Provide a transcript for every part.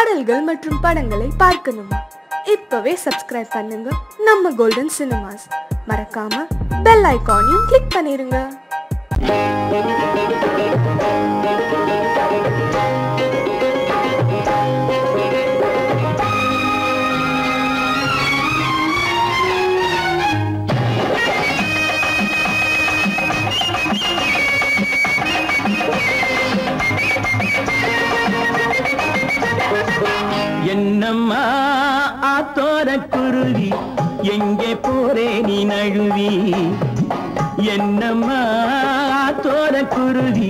பாடல்கள் மற்றும் படங்களை பார்க்கணுமா? இப்பவே சப்ஸ்கிரைப் பண்ணுங்க நம்ம கோல்டன் சினிமாஸ். மறக்காம பெல் ஐகானையும் கிளிக் பண்ணிருங்க. என்னம்மா ஆத்தோர குருவி, எங்கே போரே நீ நழுவி? என்னம்மா ஆத்தோர குருவி,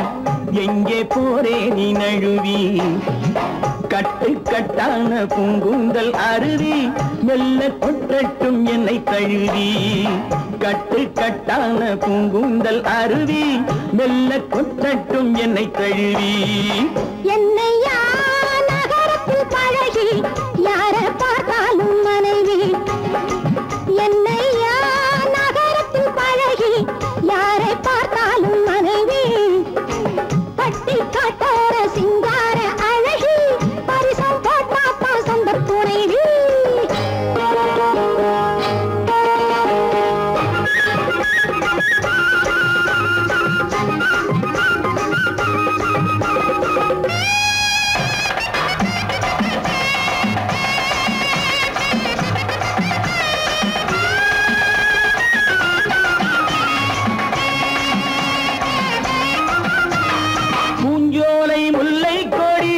எங்கே போரே நீ நழுவி? கட்டு கட்டான பூங்குந்தல் அருவி, மெல்ல கொட்டட்டும் என்னை தழுவி. கட்டு கட்டான பூங்குந்தல் அருவி, மெல்ல கொட்டட்டும் என்னை தழுவி. என்னையா பழகி யார பார்த்தாலும் மனைவி, என்னையா நகரத்தில் பழகி யாரை பார்த்தாலும் மனைவி. பட்டி காட்டார சிங்கார அழகி, பரிசம் போட்டாப்பா சொந்த துணைவி. பூஞ்சோலை முல்லை கொடி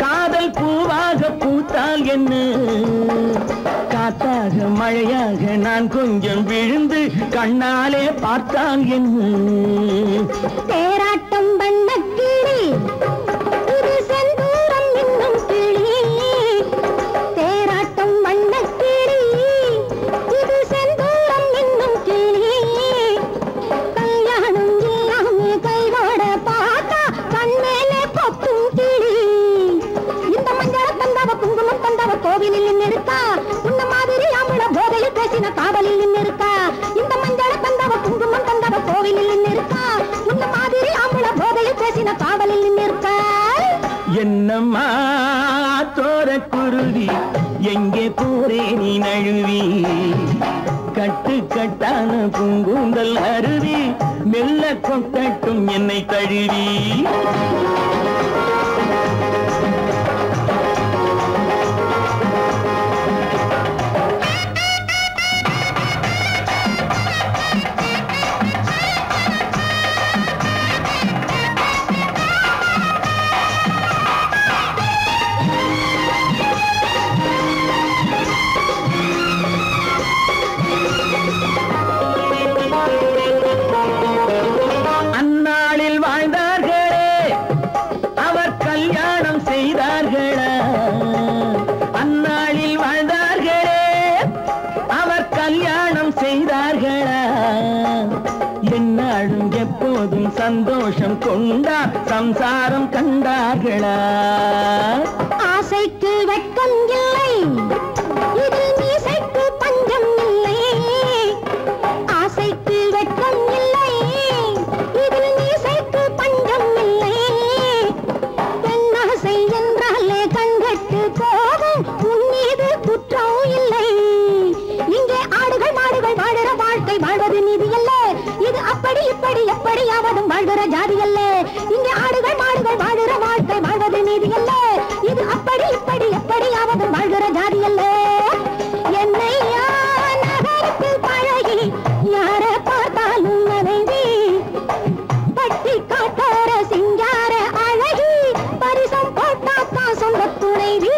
காதல் பூவாக பூத்தால் என்ன? காத்தாக மழையாக நான் கொஞ்சம் விழுந்து கண்ணாலே பார்த்தால் என்ன? தேராட்டம் வண்ண கிளி, இது செந்தூரம் இன்னும் கிளி. தேராட்டம் வண்ண கிளி, இது செந்தூரம் இன்னும் கிளி. கல்யாணம் இல்லாம கைவோட பார்த்தா கண்மேலே கொத்தும் கிளி. இந்த மஞ்சள தந்தவ குங்குமம் தந்தவ கோவிலில் நின்னிருக்கா, உன்ன மாதிரி அமுள போதையில் பேசின காவலில் நின்னிருக்கா. இந்த மஞ்சள தந்தவ குங்குமம் தந்தவ கோவிலில் நின்னிருக்கா, உன்ன மாதிரி அமுள போதையில் பேசின காவலில் நின்னிருக்கா. என்னம்மா தோர குருவி, எங்கே போரே நீ நழுவி? கட்டு கட்டான பூங்குந்தல் அருவி, மெல்ல கொட்டட்டும் என்னை தழுவி. அந்நாளில் வாழ்ந்தார்களே, அவர் கல்யாணம் செய்தார்களா? அந்நாளில் வாழ்ந்தார்களே, அவர் கல்யாணம் செய்தார்களா? என்னாலும் எப்போதும் சந்தோஷம் கொண்டா சம்சாரம் கண்டார்களா? ஆசைக்கு வெட்கம் இல்லை, இதில் மீசைக்கு பஞ்சம் இல்லை. ஆசைக்கு வெட்கம் இல்லை, இதில் மீசைக்கு பஞ்சம் இல்லை. பெண்ணாசை என்றாலே கண்கட்டு போகும், உன் மீது குற்றம் இல்லை. இங்கே ஆடுகள் மாடுகள் வாழுற வாழ்க்கை வாழ்வது நீதி அல்ல, இது அப்படி இப்படி எப்படியாவதும் வாழ்கிற ஜாதி அல்ல. இங்கே ஆடுகள் மாடுகள் வாழுற வாழ்க்கை வாழ்வது நீதி அல்ல, இது அப்படி இப்படி எப்படியாவதும் வாழ்கிற ஜாதி அல்ல. என்னையா நகரத்தில் பழகி யார பார்த்தாலும் மனைவி, பட்டி காட்டார சிங்கார அழகி, பரிசம் போட்டாக்கா சொந்த துணைவி.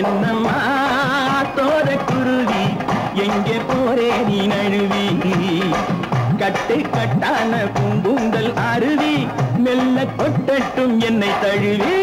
என்னம்மா தோர குருவி, எங்கே போரே நீ நழுவி? கட்டு கட்டான பூங்குந்தல் அருவி, மெல்ல கொட்டட்டும் என்னை தழுவி.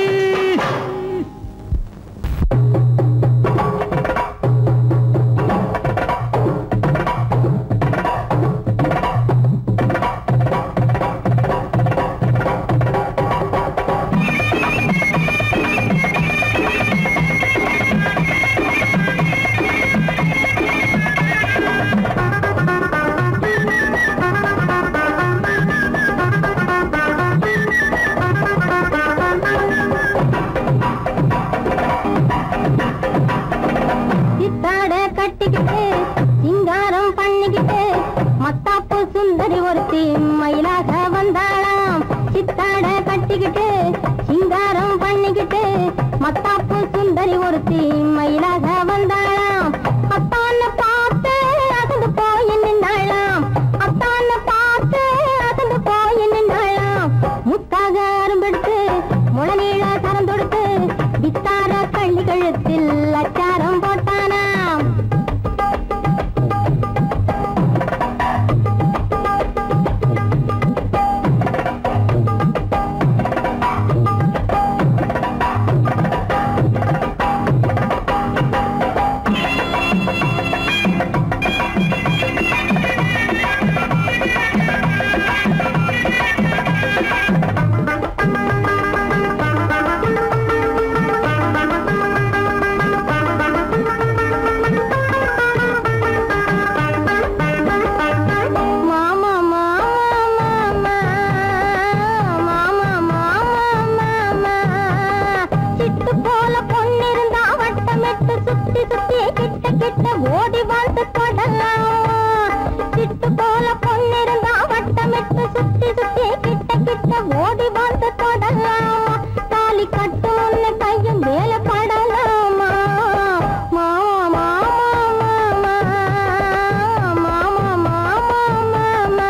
ஒருத்தி மயிலாக வந்தாளாம். சித்தாட கட்டிக்கிட்டு சிங்காரம் பண்ணிக்கிட்டு மத்தாப்பு சுந்தரி ஒருத்தி மயிலாக வந்தாளாம். அத்தான பார்த்து அசந்து போய் நின்றாளாம். அத்தான பார்த்து அசந்து போய் நின்றாளாம். முத்தாக அரும்பெடுத்து முளநீள சரம் தொடுத்து வித்தார கள்ளி கழுத்தில் அச்சாரம் போட்டானாம். ஓடி வந்து தொடலாம். சிட்டு போல பொண்ணிருந்தா வட்டமிட்டு சுத்தி சுத்தி கிட்ட கிட்ட ஓடி வந்து தொடலாம். தாலி கட்டு முன்ன கையும் வேலை படலாமா. மாமா மாமா மாமா மாமா மாமா.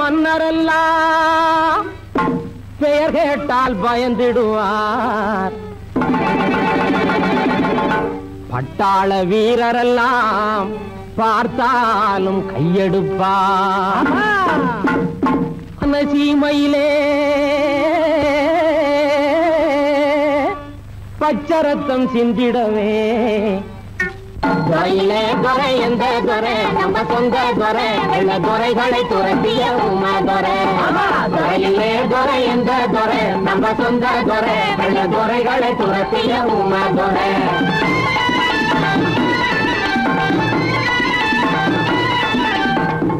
மன்னரெல்லாம் பெயர் கேட்டால் பயந்திடுவார். பட்டாள வீரரெல்லாம் பார்த்தாலும் கையெடுப்பார். சீமையிலே பச்சரத்தம் சிந்திடவே துறையிலே துறை எந்த துறை நம்ம சொந்த துறை வெள்ள துறைகளை துரத்திய உமா துறை. துறையிலே துறை எந்த துறை நம்ம சொந்த துறை வெள்ள துறைகளை துரத்திய உமா துறை.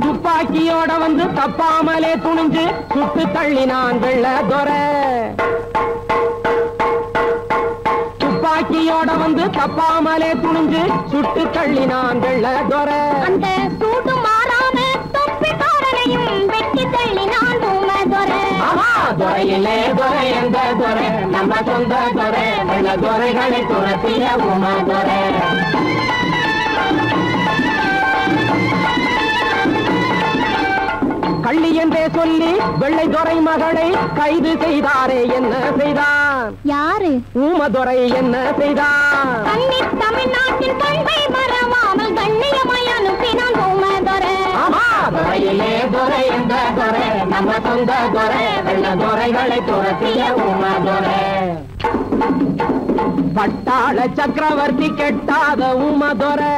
துப்பாக்கியோட வந்து தப்பாமலே துணிஞ்சு சுட்டு தள்ளினான் வெள்ள துறை. துப்பாக்கியோட வந்து தப்பாமலே துணிஞ்சு சுட்டு தள்ளினான் வெள்ள துறை. அந்த சூடு மாறாம தொப்பிக்காரனையும் வெட்டி தள்ளினான் உமா துறை. துறையிலே துறை எந்த துறை நம்ம சொந்த துறை வெள்ள துறைகளை துரத்திய உமா துறை. கள்ளி என்றே சொல்லி வெள்ளை துறை மகளை கைது செய்தாரே என்ன செய்தான்? யாரு? ஊமதுரை என்ன செய்தான்? தமிழ்நாட்டின் பண்பை மறவாமல் கண்ணியமாய் அனுப்பினான் ஊமதுரை. துறையிலே துறை எந்த துறை நம்ம சொந்த துறை வெள்ள துறைகளை துரத்திய ஊமதுரை. பட்டாள சக்கரவர்த்தி கெட்டாத ஊமதுரை.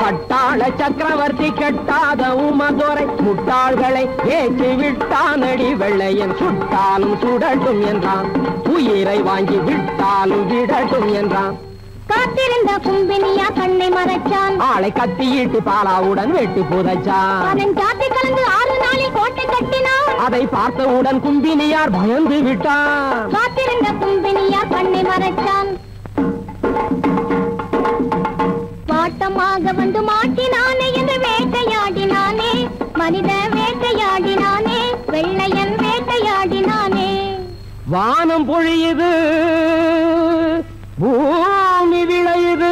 பட்டாள சக்கரவர்த்தி கெட்டாத ஊமதுரை முட்டாள்களை ஏற்றி விட்டானடி வெள்ளையன். சுட்டாலும் சுடட்டும் என்றான், உயிரை வாங்கி விட்டாலும் விடட்டும் என்றான். காத்திருந்த கும்பினியா கண்ணை மறைச்சான். ஆளை கத்தியிட்டு பாலாவுடன் வெட்டி புதைச்சான். அவன் ஜாதி கலந்து 6 நாளில் கோட்டை கட்டினான். அதை பார்த்தவுடன் கும்பினியார் பயந்து விட்டான். காத்திருந்த கும்பினியா கண்ணை மறைச்சான். வாட்டமாக வந்து மாட்டினானே என்று வேட்டையாடினானே. மனித வேட்டையாடினானே, வெள்ளையன் வேட்டையாடினானே. வானம் பொழியுது பூமி விளையுது.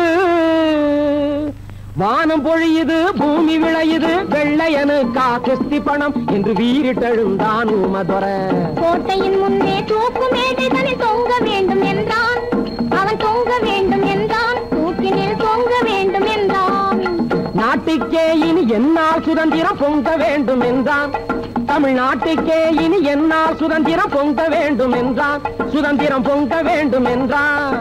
வானம் பொழியுது பூமி விளையுது வெள்ளையனுக்கா கிஸ்தி பணம் என்று வீரிட்டெழுந்தான் ஊமதுரை. கோட்டையின் முன்னே தூக்கு மேடைதனில் தொங்க வேண்டும் என்றான். அவன் தொங்க வேண்டும் என்றான். தூக்கினில் தொங்க வேண்டும் தமிழ்நாட்டுக்கே இனி என்னால் சுதந்திரம் பொங்க வேண்டும் என்றான். தமிழ்நாட்டுக்கே இனி என்னால் சுதந்திரம் பொங்க வேண்டும் என்றான். சுதந்திரம் பொங்க வேண்டும் என்றான்.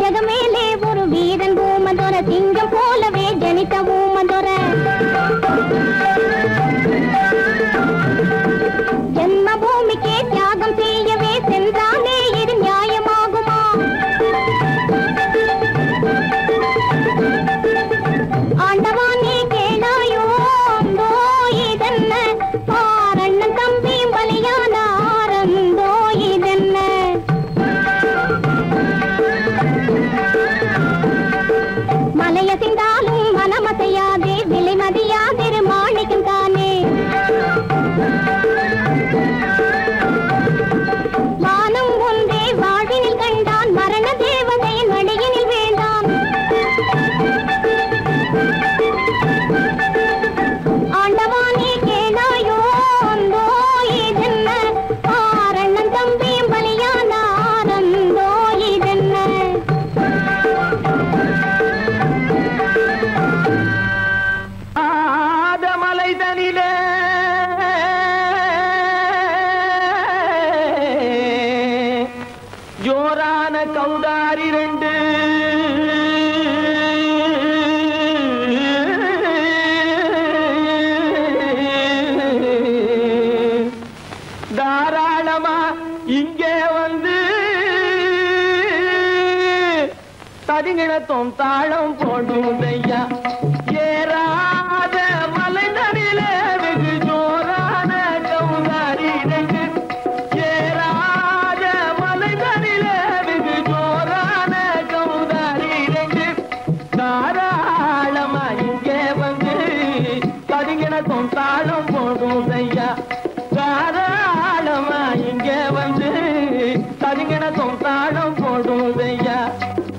ஜெகமேலே ஒரு வீரன் பூமதொர, சிங்கம் போலவே ஜனித்த பூமதொர. ஜென்ம பூமிக்கே தியாகம் செய்யவே சென்றானே, இது நியாயமாகுமா? ஆண்டவானே கேளாயோ அந்தோ இதென்ன, ஆரண்ணன் தம்பியும் பலியான ஆரந்தோ இதென்ன. மலையசிந்தாலும் மனமசையாதே, விலை மதியாதிரு மாணிக்கம் தானே. வானம் ஒன்றே வாழ்வினில் கண்டான், மரண தேவதையின் மடியினில் வேண்டான். ஆண்டவானே கேளாயோ அந்தோ இதென்ன, ஆரண்ணன் தம்பியும் பலியான ஆரந்தோ இதென்ன. ஆதமலைதனிலே ஜோரான கௌதாரி ரெண்டு தாராளமா இங்கே வந்து தரிங்கிணத்தும் தாளம் போடுதையா. ஏறாத மலைதனிலே வெகு ஜோரான கௌதாரி ரெண்டு. ஏறாத மலைதனிலே வெகு ஜோரான கௌதாரி ரெண்டு. தாராளமா இங்கே வந்து தரிங்கிணத்தும் தாளம் போடுதையா. தாராளமா இங்கே வந்து தரிங்கிணத்தும் தாளம் போடுதையா.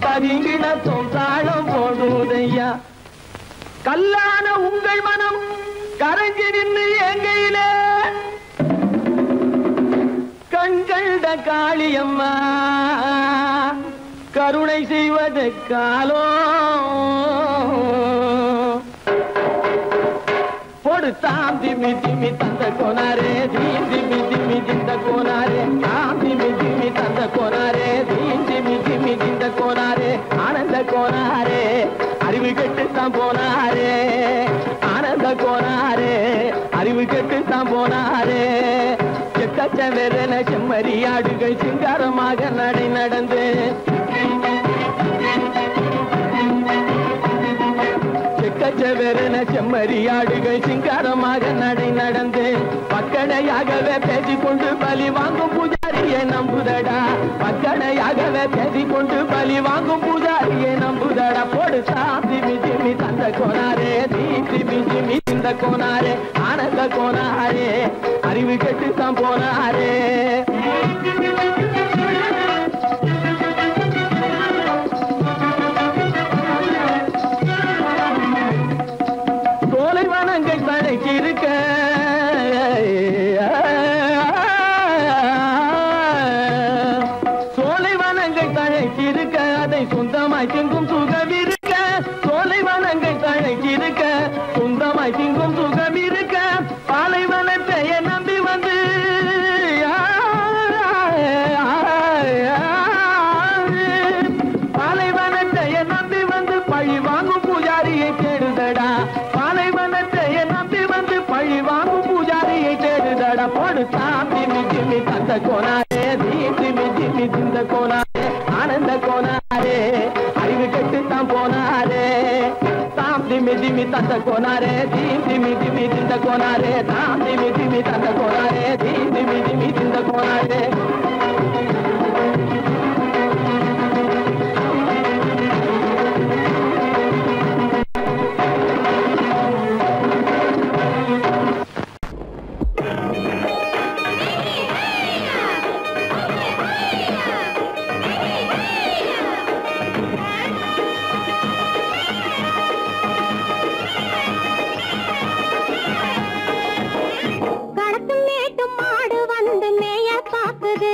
தரிங்கிணத்தும் தாளம் போடுதையா. கல்லான உங்கள் மனம் கரைஞ்சி நின்று எங்கையிலே கண்கண்ட காளியம்மா கருணை செய்வது காலோ. பொடு தாம் திமி திமி தந்த கோனாரே, தீம் திமி திமி திந்த கோனாரே. தாம் திமி திமி தந்த கோனாரே, தீம் திமி திமி திந்த கோனாரே. ஆனந்த கோனாரே அறிவு கெட்டுத்தான் போனாரே. ஆனந்த கோனாரே அறிவு கெட்டுத்தான் போனாரே. செக்கச்சவென செம்மறியாடுகள் சிங்காரமாக நடை நடந்து செக்கச்சவென செம்மறியாடுகள் சிங்காரமாக நடை நடந்து பக்கடையாகவே பேசிக்கொண்டு பலி வாங்கும் பூஜாரியை நம்புதடா. பக்கடையாகவே பேசிக்கொண்டு பலி வாங்கும் பூஜாரியை நம்புதடா. போடு திமி திமி தந்த கோனாரே, திமி திமி இந்த கோனாரே. ஆனந்த கோனாரே அறிவு கெட்டுத்தான் போனாரே. சோலைவனங்கள் தழைச்சிருக்க சோலைவனங்கள் தழைச்சிருக்க அதை சொந்தமாய் திங்கும் சுகம் இருக்க. சோலைவனங்கள் தழைச்சிருக்க சொந்தமாய் திங்கும் சுகம் இருக்க. பாலைவனத்தை நம்பி வந்து பாலைவனத்தை நம்பி வந்து பழி வாங்கும் பூஜாரியை தேடுதடா. பாலைவனத்தை நம்பி வந்து பழி வாங்கும் பூஜாரியை தேடுதடா. போடு தாம் திமி திமி தந்த கோனாரே, தீம் திமி திமி திந்த கோனாரே. ஆனந்த கோனாரே அறிவு கெட்டுத்தான் போனாரே. தாம் திமி திமி தந்த கோனாரே, தீம் திமி திமி திந்த கோனாரே. தாம் திமி திமி தந்த கோனாரே, தீம் திமி திமி திந்த கோனாரே. கடத்தும் மேட்டும் மாடு வந்து மேய பாக்குது.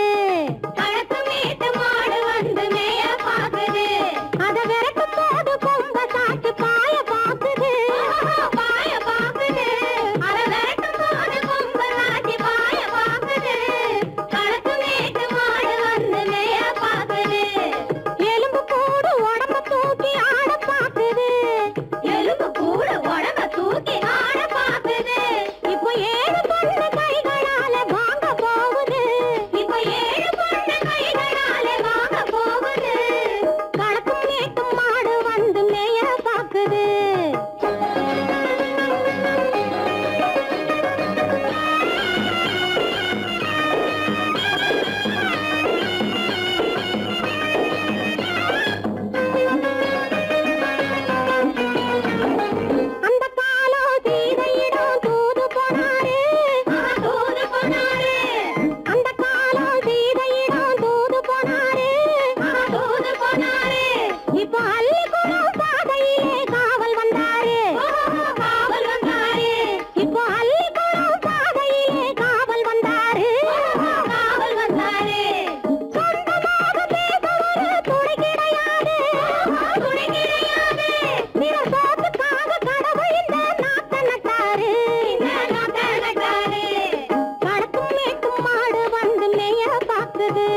பாக்குது.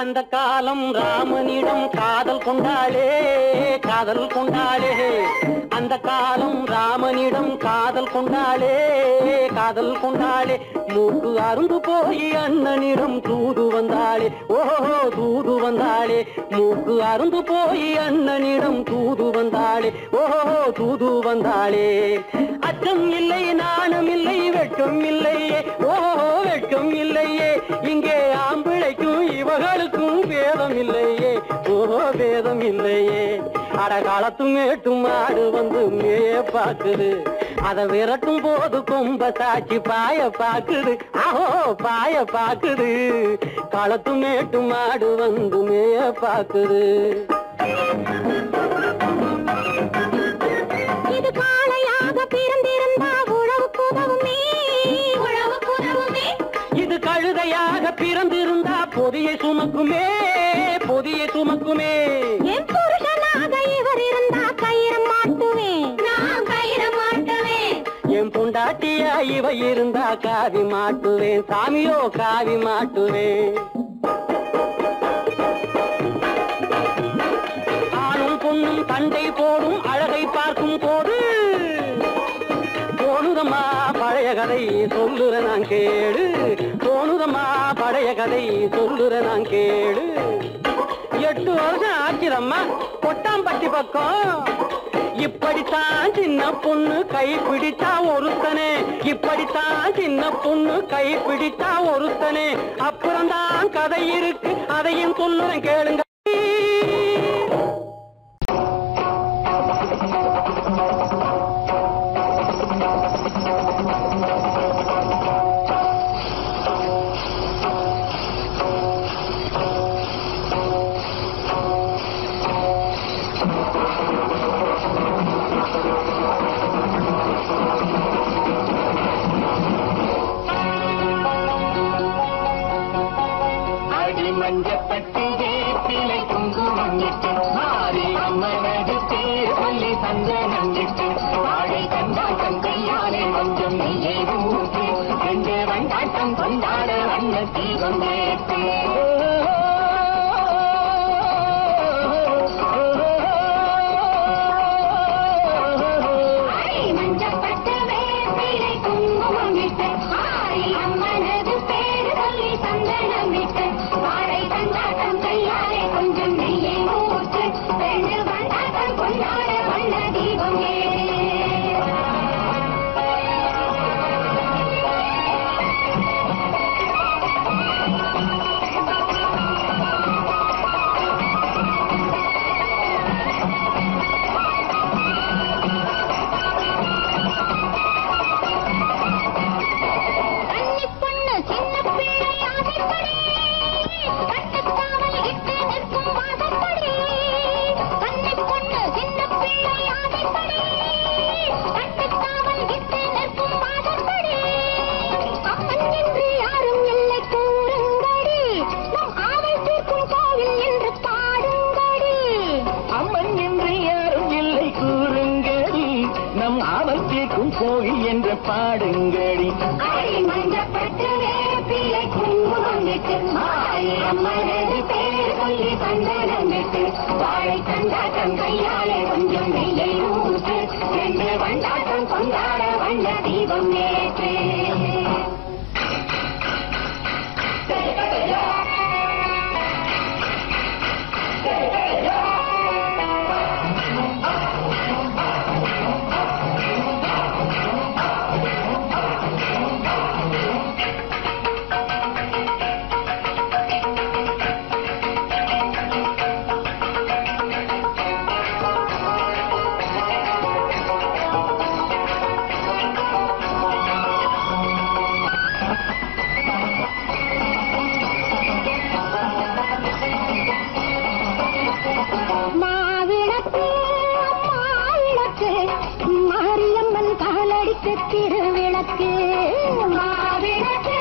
அந்த காலம் ராமனிடம் காதல் கொண்டாளே காதல் கொண்டாளே. அந்த காலம் ராமனிடம் காதல் கொண்டாளே காதல் கொண்டாளே. மூக்கு அருந்து போய் அண்ணனிடம் தூது வந்தாளே. ஓஹோ தூது வந்தாளே. மூக்கு அருந்து போய் அண்ணனிடம் தூது வந்தாளே. ஓஹோ தூது வந்தாளே. அச்சம் இல்லை நாணம் இல்லை வெட்கம் இல்லையே. ஓஹோ வெட்கம் இல்லையே. இங்கே ஆம்பிளைக்கும் இவர்களுக்கும் வேதம் இல்லையே. ஓஹோ வேதம் இல்லையே. அடகாலத்து மேட்டும் மாடு வந்து மேய பாக்குது. அதை விரட்டும் போது கொம்ப சாட்சி பாய பாக்குது. ஆஹோ பாய பாக்குது. களத்து மேட்டும் மாடு வந்து மேய பாக்குது. இது காளையாக பிறந்திருந்தா உழவுக்கு உதவுமே உழவுக்கு உதவுமே. இது கழுதையாக பிறந்திருந்தா பொதியை சுமக்குமே பொதியை சுமக்குமே. என் புருஷனாக இவர் இருந்தா கயிறு மாட்டுவேன் நான் கயிறு மாட்டுவேன். என் பொண்டாட்டியா இவ இருந்தா காவி மாட்டுவேன் சாமியோ காவி மாட்டுவேன். ஆணும் பொண்ணும் சண்டை போடும் அழகை பார்க்கும் போது தோணுதம்மா பழைய கதை சொல்லுற நான் கேளு. தோணுதம்மா பழைய கதை சொல்லுற நான் கேளு. 8 வருஷம் ஆச்சுதம்மா கொட்டாம்பட்டி பக்கம். இப்படித்தான் சின்ன பொண்ணு கை பிடித்தா ஒருத்தனே. இப்படித்தான் சின்ன பொண்ணு கை பிடித்தா ஒருத்தனே. அப்புறம்தான் கதை இருக்கு அதையும் சொல்லுறேன் கேளுங்க. மஞ்சப்பட்டு வேப்பிலை குங்குமம் இட்டு மாறி அம்மனது பேர் சொல்லி சந்தனம் இட்டு வாழை கண்டாட்டம் கையாலே கொஞ்சம் நெய்யை ஊற்றி 2 வண்டாட்டம் கொண்டாட வண்ண தீபம் ஏற்று. மஞ்சப்பட்டு வேப்பிலை குங்குமம் இட்டு மாறி அம்மனது பேர் சொல்லி சந்தனம் இட்டு வாழை கண்டாட்டம் கையாலே கொஞ்சம் நெய்யை ஊற்று 2 வண்டாட்டம் கொண்டாட வண்ண தீபம் ஏற்று. கோவில் என்ற பாடுங்கடி. மஞ்சப்பட்டு வேப்பிலை குங்குமம் இட்டு மாறி அம்மனது பேர் சொல்லி சந்தனம் இட்டு வாழை கண்டாட்டம் கையாலே கொஞ்சம் நெய்யை ஊற்று 2 வண்டாட்டம் கொண்டாட வண்ண தீபம் ஏற்று. திருவிளக்கு மாவிளக்கு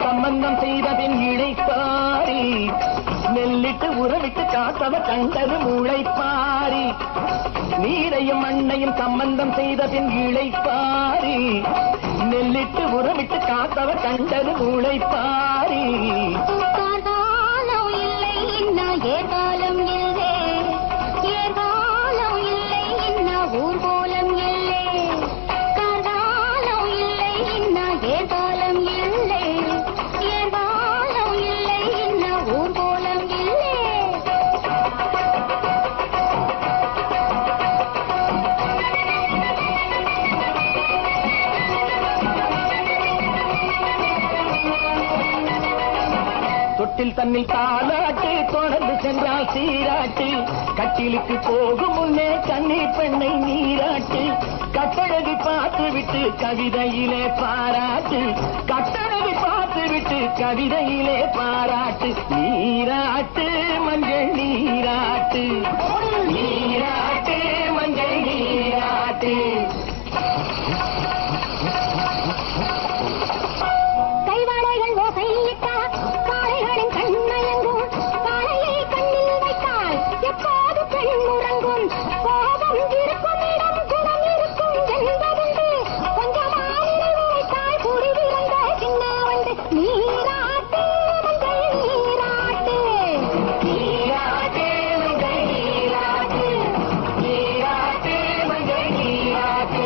அன்னையும் சம்பந்தம் செய்தபின் இழைப்பாரி நெல்லிட்டு உறவிட்டு காத்தவ கண்டது முளைப்பாரி நீரையும் அன்னையும் சம்பந்தம் செய்தபின் இழைப்பாரி நெல்லிட்டு உறவிட்டு காத்தவ கண்டது முளைப்பாரி காலம் இல்லை இன்னும் ஏகாலம் இல்லை ஏகாலம் இல்லை இன்னும் ஊர்கோலம் இல்லை காலம் இல்லை இன்னும் ஏகாலம் இல்லை ஏகாலம் இல்லை இன்னும் ஊர்கோலம் இல்லை தொட்டில் தன்னில் தாலாட்டு தொடர்ந்து சென்றால் சீராட்டு கட்டிலுக்கு போகும் முன்னே கண்ணி பெண்ணை நீராட்டு கட்டழகி பார்த்து விட்டு கவிதையிலே பாராட்டு கட்டழகி பார்த்து விட்டு கவிதையிலே பாராட்டு நீராட்டு மஞ்சள் நீராட்டு நீராட்டு மஞ்சள் நீராட்டு கைவாடைகள் ஓசையிட்டால் காளைகளின் கண்மயங்கும் காளையை கண்ணில் வைத்தால் எப்போது பெண் உறங்கும் கோபம் இருக்கும் இடம் குணம் இருக்கும் என்பதுண்டு கொஞ்சமாவினை உரைத்தால் குடி விரைந்த சின்ன வந்து நீராட்டு மஞ்சள் நீராட்டு நீராட்டு மஞ்சள் நீராட்டு நீராட்டு மஞ்சள் நீராட்டு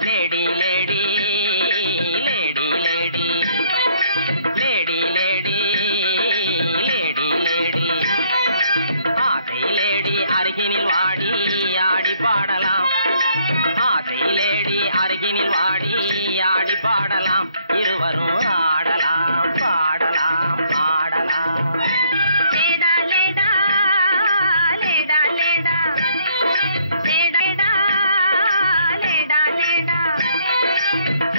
Lady, lady, lady, lady, lady, lady, lady, lady. ஆசை லேடி அருகினில் வாடி ஆடி பாடலாம் ஆசை லேடி அருகினில் வாடி ஆடி பாடலாம் இருவரும் ஆடலாம் பாடலாம் ஆடலாம் லேடா லேடா லேடா லேடா லேடா லேடா லேடா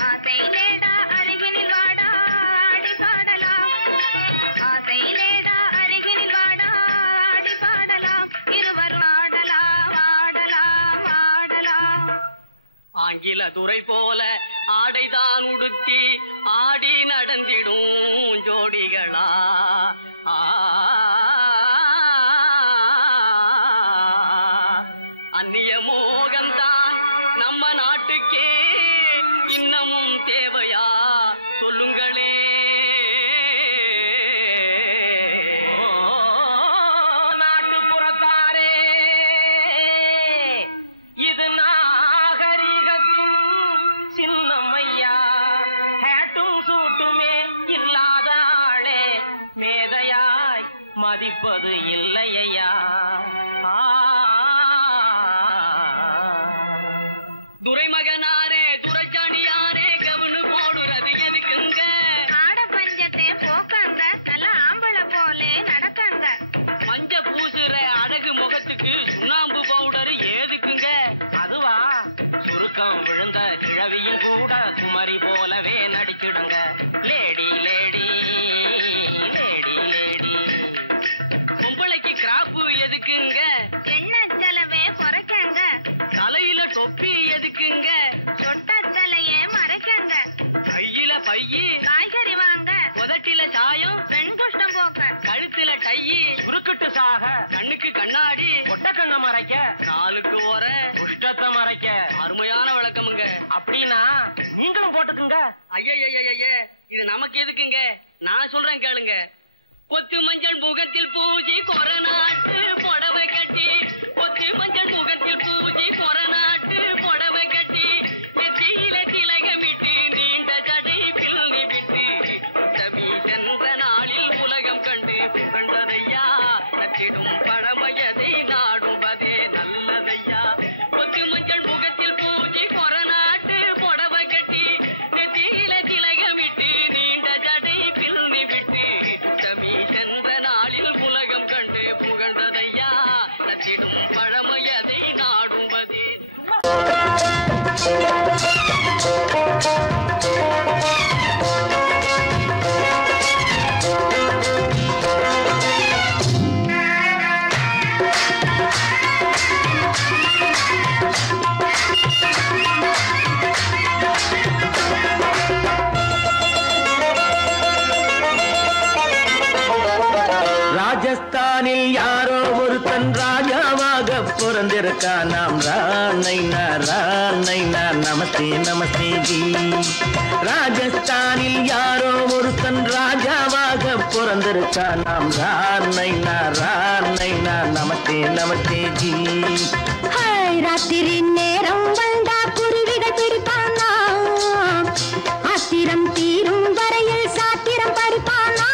ஆசை லேடா அருகினில் வாடா ஆடி பாடலாம் ஆசை லேடா அருகினில் வாடா ஆடி பாடலாம் இருவரும் ஆடலாம் ஆடலாம் ஆடலாம் ஆங்கில துறை போல ஆடைதான் உடுத்தி ஆடி நடந்திடும் ஜோடிகளா அந்நிய மோகம்தான் நம்ம நாட்டுக்கே இன்னமும் தேவையா சொல்லுங்களே நாட்டுப்புறத்தாரே இது நாகரிகத்தின் சின்னமையா ஹேட்டும் சூட்டுமே இல்லாத ஆளே மேதையாய் மதிப்பது இல்லையா துறைமகனாரே துரைச்சாணியாரே கவுனு போடுறது எதுக்குங்க ஆட பஞ்சத்தை போக்காங்க நல்ல ஆம்பளை போலே நடக்காங்க மஞ்ச பூசுற அழகு முகத்துக்கு சுண்ணாம்பு பவுடர் ஏதுக்குங்க அதுவா சுருக்கம் விழுந்த கிழவியும் கூட குமரி போலவே நடிச்சிடுங்க லேடி லேடி லேடி லேடி பொம்பளைக்கு கிராப்பு எதுக்குங்க எண்ணெய் செலவே குறைக்கங்க தலையில தொப்பி எதுக்குங்க சொட்ட தலையே மறைக்கங்க கையில பையி காய்கறி வாங்க உதட்டில சாயம் பெண் குஷ்டம் போக்க கழுத்துல டையி சுருக்கிட்டு சாக கண்ணுக்கு கண்ணாடி ஒட்ட கண்ண மறைக்க காலுக்கு ஒர குஷ்டத்தை மறைக்க அருமையான விளக்கமுங்க அப்படின்னா நீங்களும் போட்டுக்குங்க ஐய இது நமக்கு எதுக்குங்க நான் சொல்றேன் கேளுங்க பொத்து மஞ்சள் முகத்தில் பூஜி கொரநாட்டு புடவை கட்டி பொத்து மஞ்சள் முகத்தில் பூஜி கொரநாட்டு புடவை கட்டி நெத்தியில திலகமிட்டு நீண்ட ஜடை பிள்ளி விட்டு தவி சென்ற நாளில் உலகம் கண்டு புகழ்ந்ததையா நச்சிடும் பழமையதை நாடும்பதே நல்லதையா பொத்து மஞ்சள் முகத்தில் பூஜி கொரநாட்டு புடவை கட்டி நெத்தியில திலகமிட்டு நீண்ட ஜடை பிள்ளி விட்டு தவி சென்ற நாளில் உலகம் கண்டு புகழ்ந்ததையா நச்சிடும் ராஜஸ்தானில் யாரோ ஒருத்தன் ராஜாவாக பிறந்திருக்கானாம். ராணைனா ராணைனா நமஸ்தே நமஸ்தே ஜி. ராஜஸ்தானில் யாரோ ஒருத்தன் ராஜாவாக பிறந்திருக்கானாம். ராணைனா ராணைனா நமஸ்தே நமஸ்தே ஜி. ராத்திரி நேரம் வந்தா குருவிகள் பிடிப்பானா, ஆத்திரம் தீரும் வரையில் சாத்திரம் படிப்பானா.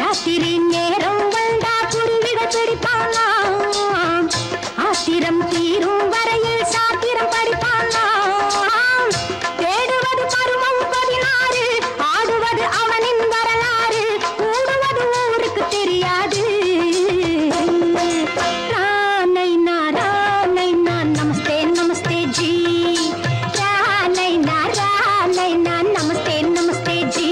ராத்திரி நேரம் வந்தா குருவிகள் பிடிப்பானா, ஆத்திரம் தீரும் வரையில் சாத்திரம் படிப்பானா. தேடுவது பருவம் 16, ஆடுவது அவனின் வரலாறு, கூடுவது ஊருக்கு தெரியாது. நமஸ்தே நமஸ்தே ஜி. ராணைனா ராணைனா நமஸ்தே நமஸ்தே ஜி.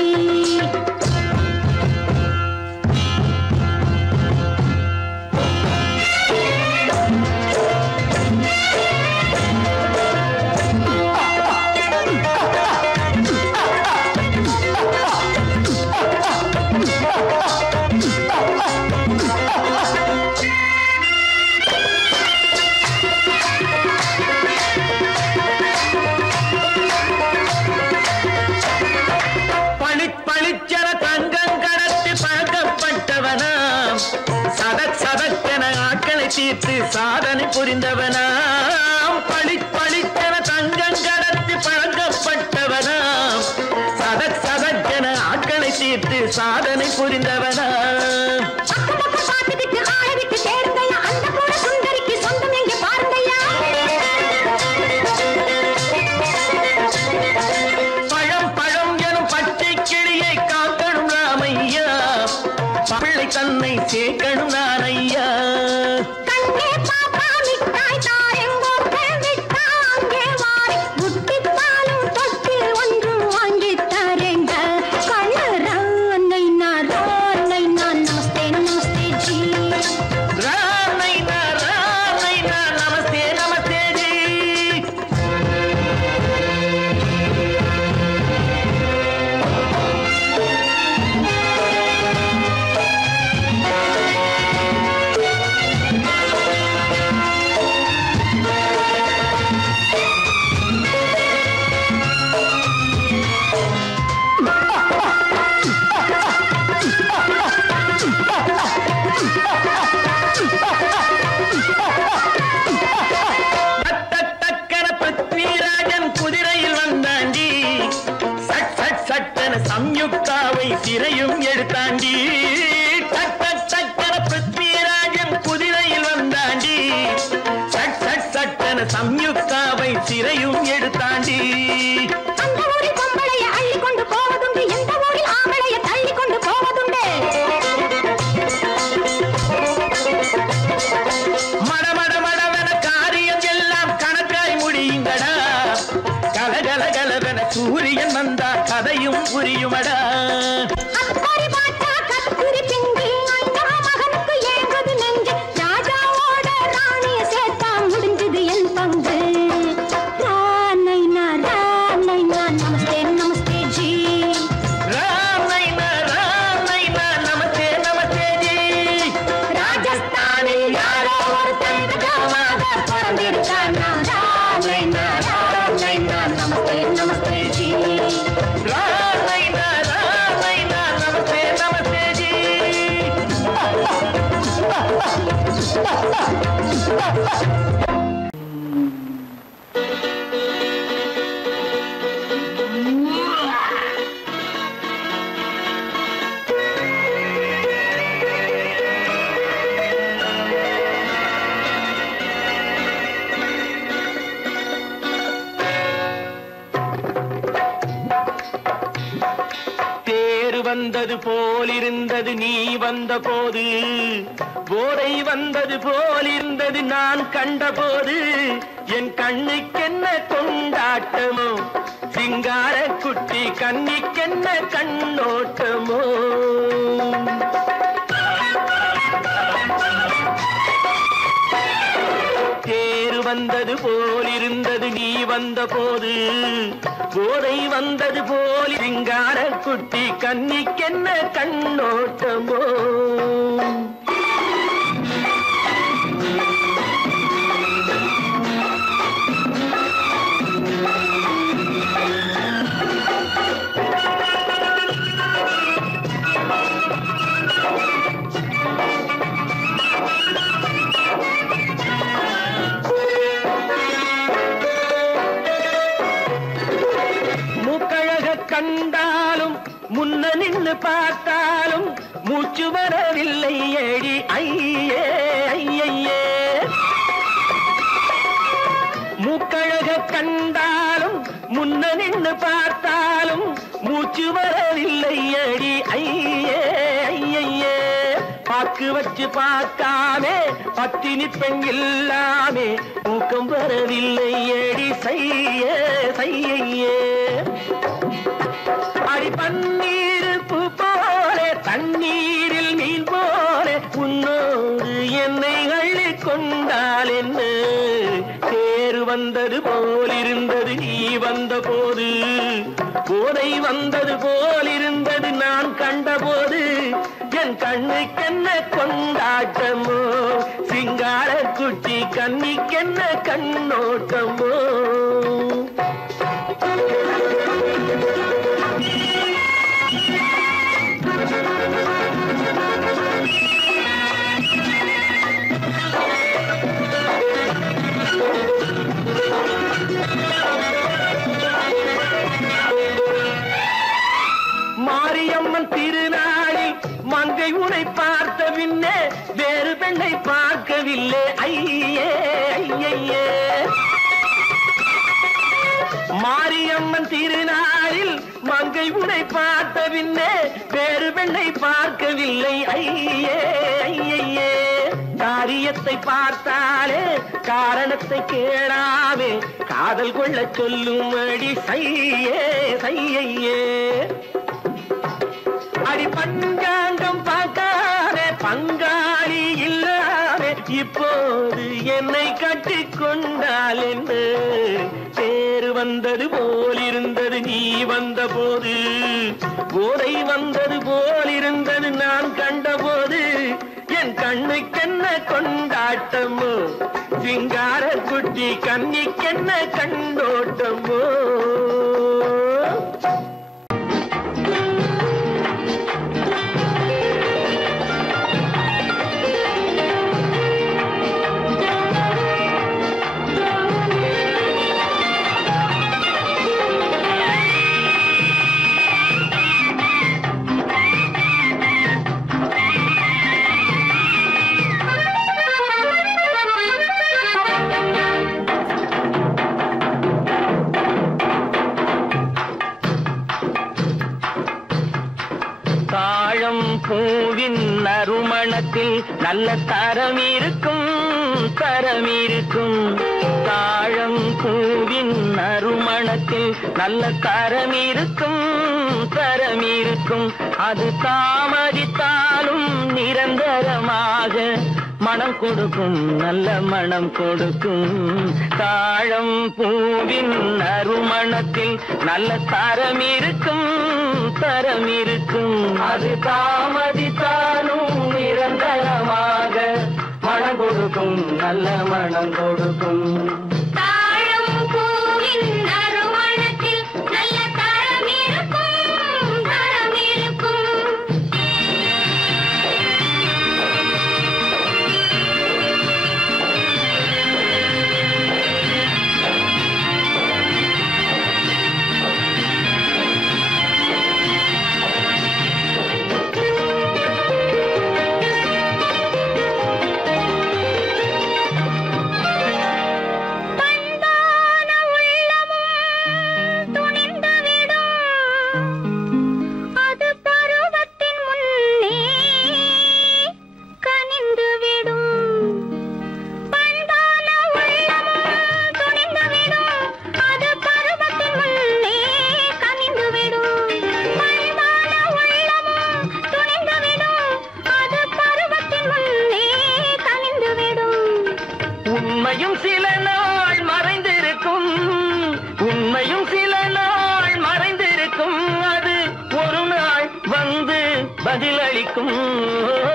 பளிச்சர தங்கம் கடத்தி பழக்கப்பட்டவனாம். சதக் சதக்கென ஆட்களை தீர்த்து சாதனை புரிந்தவனாம். பளிச்சர தங்கம் கடத்தி பழக்கப்பட்டவனாம். சதக் சதக்கென ஆட்களை தீர்த்து சாதனை புரிந்தவனாம். பிள்ளை தன்னை சேர்க்கணும் நான் ஐயா. கண்ணே பாப்பா மிட்டாய் தாரெங்கோ விட்டா அங்கே வாரி புட்டித்தாலும் தொட்டி ஒன்று வாங்கி தரேங்க. கண்ணு ராணைனா ராணைனா நமஸ்தே நமஸ்தே ஜி. ராணைனா ராணைனா நமஸ்தே நமஸ்தே ஜி. சம்யுக்தாவை சிறையும் எடுத்தாண்டி. சக்கர பிருத்விராஜன் குதிரையில் வந்தாண்டி. சட்டன சம்யுக்தாவை சிறையும் எடுத்தாண்டி. அந்த ஊரில் பொம்பளைய அள்ளி கொண்டு போவதுண்டு, எந்த ஊரில் ஆம்பளைய தள்ளி கொண்டு போவதுண்டு. மடமடமடவென காரியம் எல்லாம் கணக்காய் முடியுங்கடா. கலகலகலவென சூரியன் வந்தா கதையும் புரியுமடா. அக்கறை பாட்டா கத்துரி பிங்கி ஐயா மகனுக்கு ஏங்குது நெஞ்சு. ராஜாவோட ராணிய சேர்த்தா முடிஞ்சது என் பங்கு. ராணைனா ராணைனா நமஸ்தே நமஸ்தே ஜி. ராணைனா ராணைனா நமஸ்தே நமஸ்தே ஜி. ராஜஸ்தானில் யாரோ ஒருத்தன் ராஜாவாக பிறந்திருக்கானா. ராணைனா ராணைனா நமஸ்தே நமஸ்தே ஜி. ராணைனா ராணைனா நமஸ்தே நமஸ்தே ஜி. வந்தது போலிருந்தது நீ வந்த போது, போதை வந்தது போலிருந்தது நான் கண்ட போது, என் கண்ணுக்கென்ன கொண்டாட்டமோ சிங்கார குட்டி கன்னிக்கென்ன கண்ணோட்டமோ தேர் வந்தது போலிருந்தது நீ வந்த போது போதை வந்தது போல் சிங்கார குட்டி கன்னிக்கென்ன கண்ணோட்டமோ கண்டாலும் முன்ன நின்று பார்த்தாலும் மூச்சு வரவில்லை ஏடி ஐயே ஐயே மூக்கழக கண்டாலும் முன்ன நின்று பார்த்தாலும் மூச்சு வரவில்லை ஏடி ஐயே ஐயே பாக்கு வச்சு பார்க்காமே பத்தினி பெண் இல்லாமே தூக்கம் வரவில்லை ஏடி செய்ய செய்யே அடி பன்னீர் பூ போலே தண்ணீரில் மீன் போலே உன்னோடு என்னை அள்ளி கொண்டால் என்ன தேர் வந்தது போலிருந்தது நீ வந்த போது போதை வந்தது போலிருந்தது நான் கண்டபோது என் கண்ணுக்கென்ன கொண்டாட்டமோ சிங்கார குட்டி கன்னிக்கென்ன கண்ணோட்டமோ மாரியம்மன் திருநாளில் மங்கை உனை பார்த்த பின்னே வேறு பெண்ணை பார்க்கவில்லை ஐயே ஐயே மாரியம்மன் திருநாளில் மங்கை உனை பார்த்த பின்னே வேறு பெண்ணை பார்க்கவில்லை ஐயே ஐயே காரியத்தை பார்த்தாலே காரணத்தை கேளாமே காதல் கொள்ள சொல்லும்படி செய்யே செய்யே அடி பஞ்சாங்கம் பார்க்காதே பங்காளி இல்லாமே இப்போது என்னை கட்டிக் கொண்டால் என்று தேர் வந்தது போலிருந்தது நீ வந்த போது போதை வந்தது போலிருந்தது நான் கண்டபோது என் கண்ணுக்கென்ன கொண்டாட்டமோ சிங்கார குட்டி கன்னிக்கென்ன கண்ணோட்டமோ பூவின் நறுமணத்தில் நல்ல தரம் இருக்கும் தரம் இருக்கும் தாழம் பூவின் நறுமணத்தில் நல்ல தரம் இருக்கும் தரம் இருக்கும் அது தாமதித்தாலும் நிரந்தரமாக மனம் கொடுக்கும் நல்ல மனம் கொடுக்கும் தாழம் பூவின் நறுமணத்தில் நல்ல தரம் இருக்கும் தரம் இருக்கும் அது தாமதித்தாலும் நிரந்தரமாக மனம் கொடுக்கும் நல்ல மனம் கொடுக்கும் தாழம் பூவின் நறுமணத்தில் நல்ல தரம் இருக்கும் தரம் இருக்கும் தரமிருக்கும்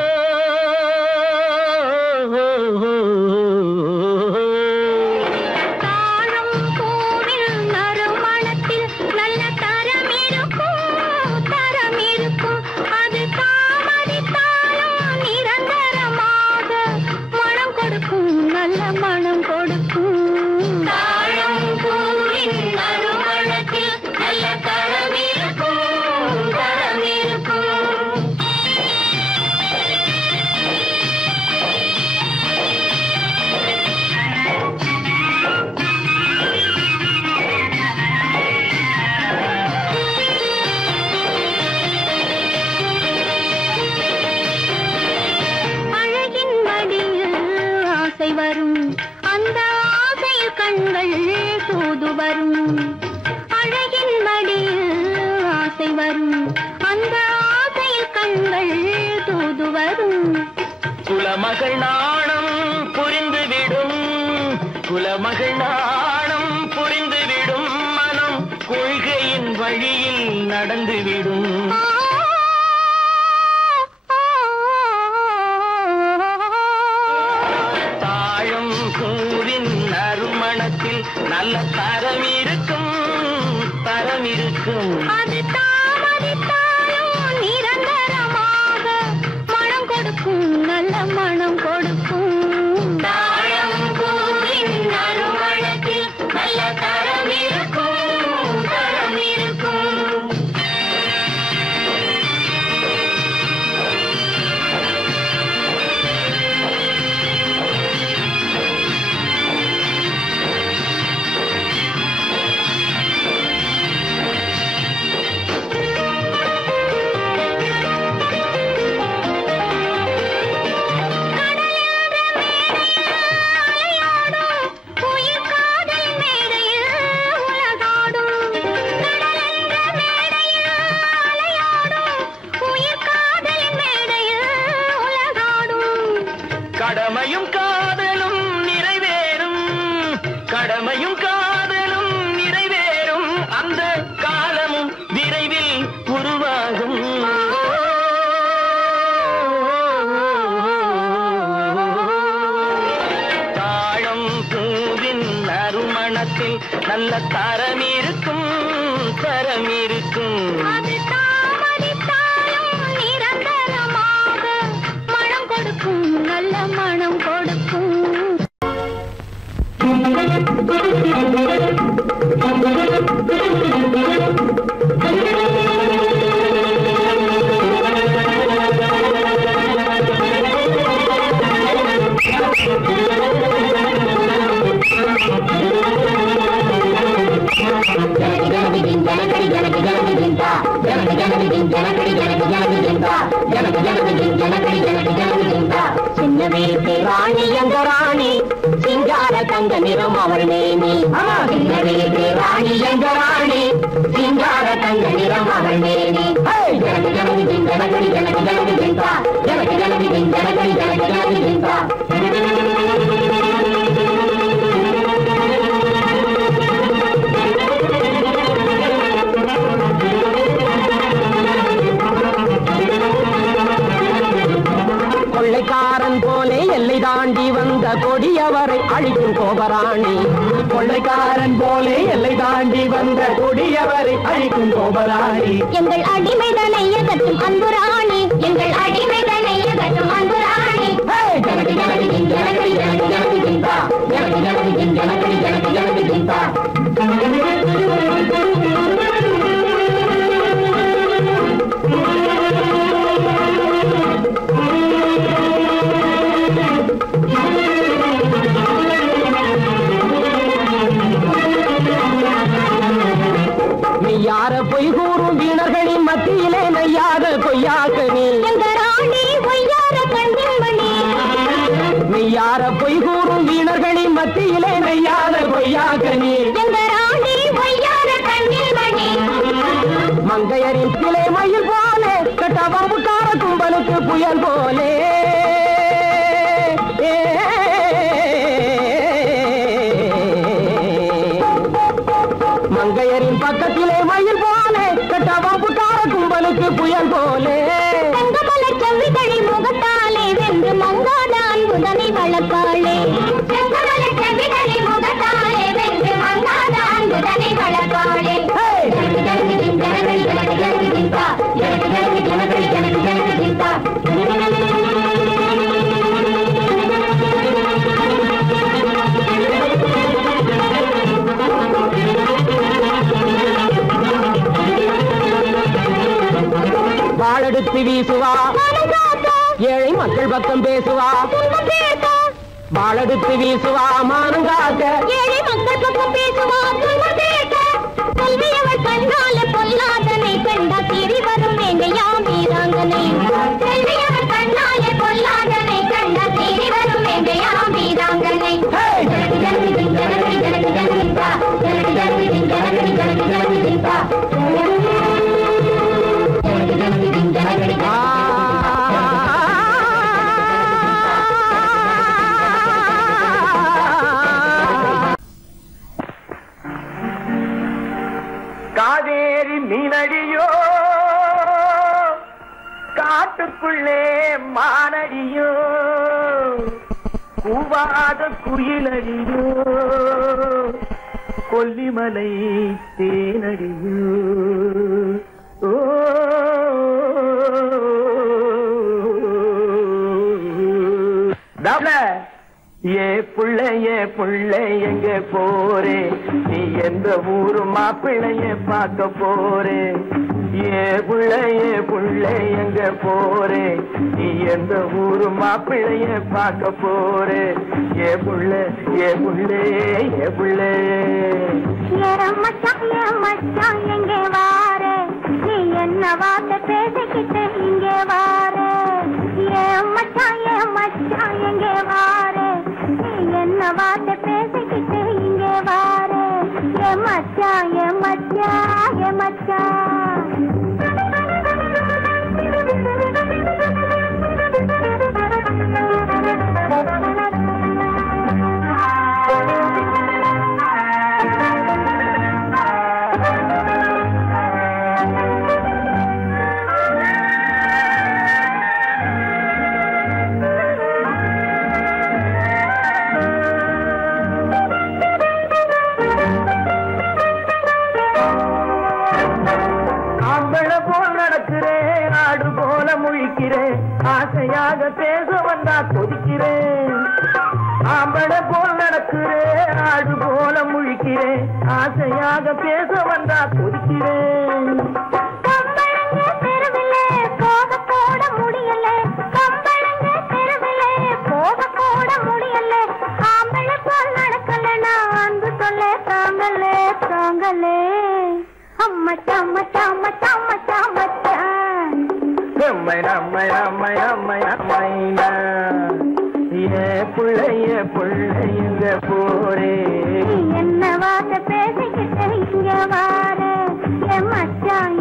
குலமகள் நாணம் புரிந்துவிடும் குலமகள் நாணம் புரிந்துவிடும் மனம் கொள்கையின் வழியில் நடந்துவிடும் தாழம் பூவின் நறுமணத்தில் நல்ல தரம் இருக்கும் மனம் கொடுக்கும் தாழம் பூவின் நறுமணத்தில் நல்ல தரம் இருக்கும் கடமையும் காதலும் நிறைவேறும் அந்த காலமும் விரைவில் உருவாகும் தாழம் பூவின் நறுமணத்தில் நல்ல தரம் இருக்கும் நல்ல மனம் கொடுக்கும் சின்ன வீட்டு ராணி எங்க ராணி சிங்கார தங்க நிறம் அவள் மேனி சின்ன வீட்டு ராணி எங்க ராணி சிங்கார தங்க நிறம் அவள் மேனி ஜனகு ஜனகு ஜனகடி ஜனகு ஜனகு ஜெந்தா ஜனகு ஜனகு ஜனகடி ஜனகு ஜனகு ஜெந்தா கொள்ளைக்காரன் போலே எல்லை தாண்டி வந்த கொடியவரை அழிக்கும் கோபராணி கொள்ளைக்காரன் போலே எல்லை தாண்டி வந்த கொடியவரை அழிக்கும் கோபராணி எங்கள் அடிமைதனை எகற்றும் அன்பு ராணி எங்கள் அடிமைதனை எகற்றும் அன்பு ராணி ஜனகு ஜனகு ஜனகடி ஜனகு ஜனகு ஜெந்தா ஜனகு ஜனகு ஜனகடி ஜனகு ஜனகு ஜெந்தா மெய்யார பொய் கூறும் வீணர்களின் மத்தியிலே நெய்யாத பொய்யாக நீ மெய்யார பொய் கூறும் வீணர்களின் மத்தியிலே நெய்யாத பொய்யாக நீ மங்கையரின் கிளை மயில் போலே கட்டவம்புக்கார கும்பலுக்கு புயல் போலே மங்கையரின் பக்கத்திலே மயில் போலே கட்டவம்புக்கார கும்பலுக்கு புயல் போலே வளர்ப்பாளே செவிகளை முகத்தாலே வென்று மங்காத அன்புதனை வளர்ப்பாளே வாழெடுத்து வீசுவா ஏழை மக்கள் பக்கம் பேசுவா வாழெடுத்து வீசுவா மானங்காக்க ஏழை மக்கள் பக்கம் பேசுவா கல்வியவள் கண்ணால பொல்லாதனை கண்டா தேடி வரும் வேங்கையா வீராங்கனை கல்வியவள் கண்ணால பொல்லாதனை கண்டா தேடி வரும் வேங்கையா வீராங்கனை காவேரி மீனடியோ காட்டுக்குள்ளே மானடியோ கூவாத குயிலடியோ கொல்லிமலை தேனடியோ ஓ ஏ புள்ள எங்க போரே நீ எந்த ஊரு மாப்பிள்ளைய பார்க்க போரே ஏ புள்ள எங்க போரே நீ எந்த ஊரு மாப்பிள்ளைய பார்க்க போரே ஏ புள்ள மச்சான் எங்கே வாரே நீ என்ன வார்த்தை பேசிக்கிட்டு இங்கே வாரே மச்சான் எங்கே வாரே நீ என்ன வார்த்தை பேசிக்கிட்டு இங்கே வாரே மச்சான் ஆசையாக பேச வந்தா கொதிக்கிறேன் ஆம்பளை போல் நடக்கிறேன் ஆடு போல முழிக்கிறேன் ஆசையாக பேச வந்தா கொதிக்கிறேன் புள்ளைய போரே என்ன வார்த்தை பேசிக்கிட்டு இங்க வாரே மச்சான்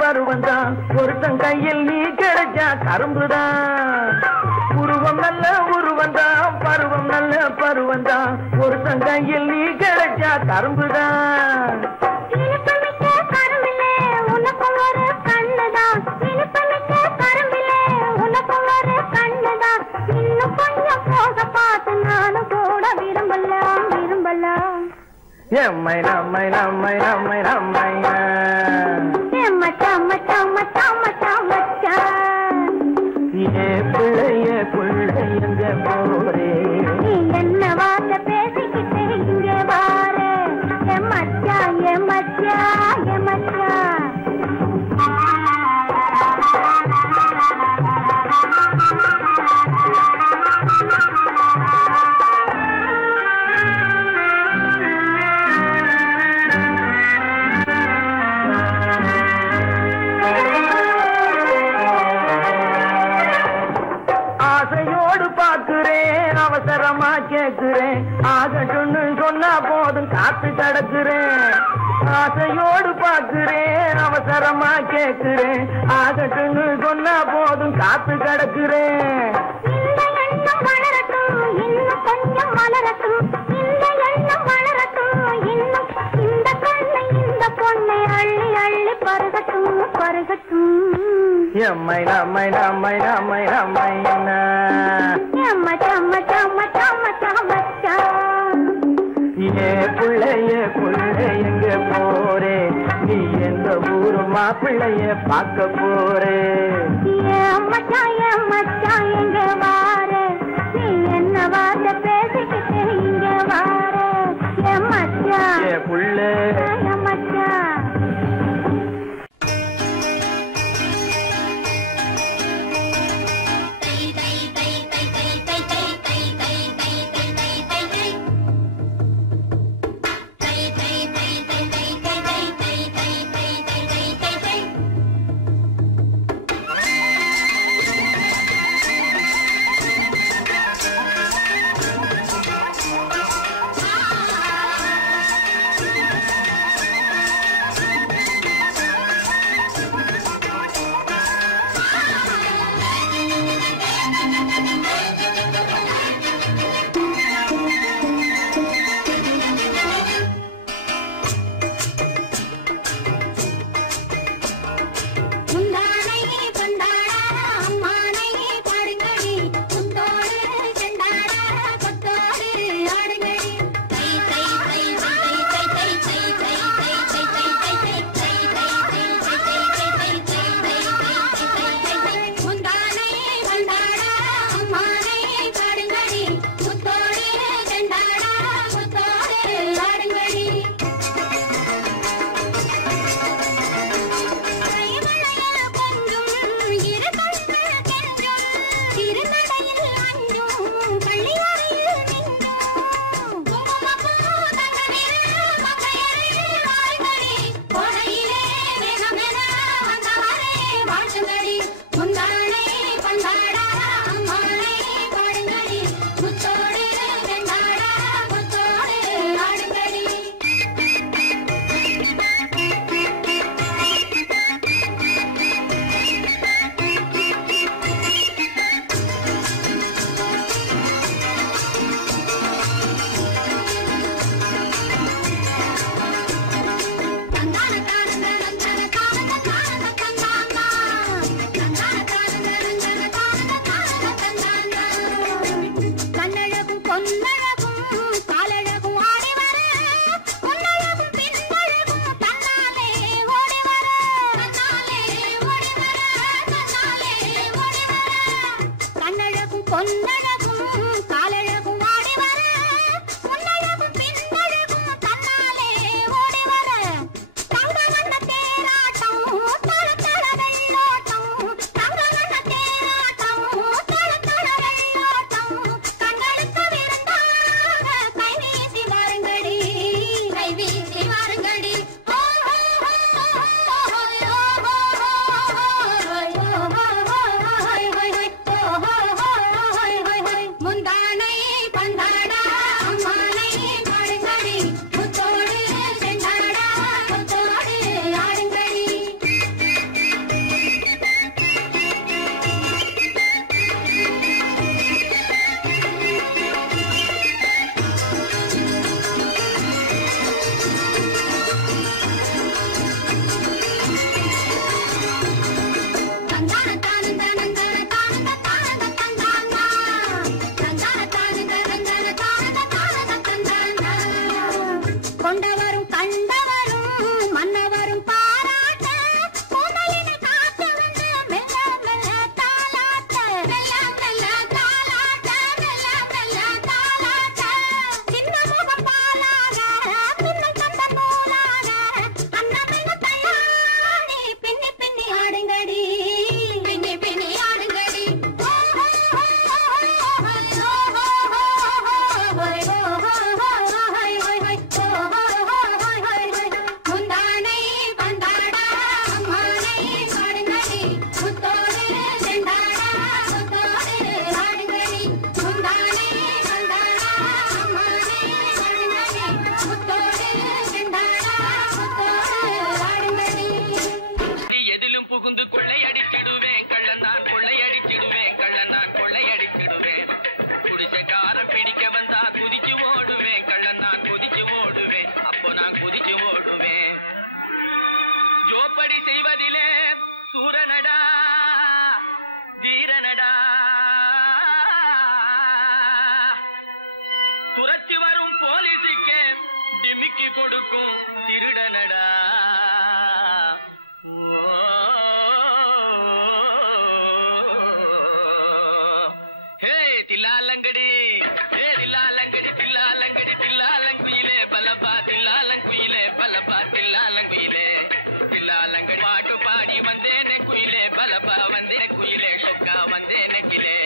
பருவந்தான் ஒருத்தன் கையில் நீ கிடைச்சா கரும்புதான் உருவம் நல்ல உருவந்தான் பருவம் நல்ல பருவந்தான் ஒருத்தன் கையில் நீ கிடைச்சா கரும்புதான் எம்மை நம்மை நம்மை நம்மை நம்மை புள்ளைய போரே என்ன வார்த்தை பேசிக்கிட்டு இங்க வாரே மச்சான் அவசரமா கேட்கிறேன் ஆகட்டும்னு சொன்னா போதும் காத்து கிடக்குறேன் ஆசையோடு பாக்குறேன் அவசரமா கேக்குறேன் ஆகட்டுன்னு சொன்னா போதும் காத்து கிடக்குறேன் இந்த எண்ணம் வளரட்டும் இன்னும் கொஞ்சம் வளரட்டும் இந்த எண்ணம் வளரட்டும் இன்னும் இந்த கண்ணை இந்த பொண்ணை அள்ளி அள்ளி பருகட்டும் பருகட்டும் எம்மை நம்மை நம்மை நம்மை நம்மை மச்சான் மச்சான் மச்சான் மச்சான் மச்சான் ஏ புள்ளைய புள்ளை எங்க போறே நீ எந்த ஊரு மாப்பிள்ளைய பார்க்க போறே மச்சான் மச்சான் எங்க வாரு நீ என்ன வார்த்தை பேசிக்கிட்டு இங்க வாரு மச்சான் ஏ புள்ளை மச்சான் தில்லாலங்கடி தில்லாலங்கடி தில்லாலங்கடி தில்லாலங்குயிலே பலப்பா தில்லாலங்குயிலே பலப்பா தில்லாலங்குயிலே தில்லாலங்கடி பாட்டு பாடி வந்தேனே குயிலே பலப்பா வந்தேனே குயிலே சொக்கா வந்தேனே கிலே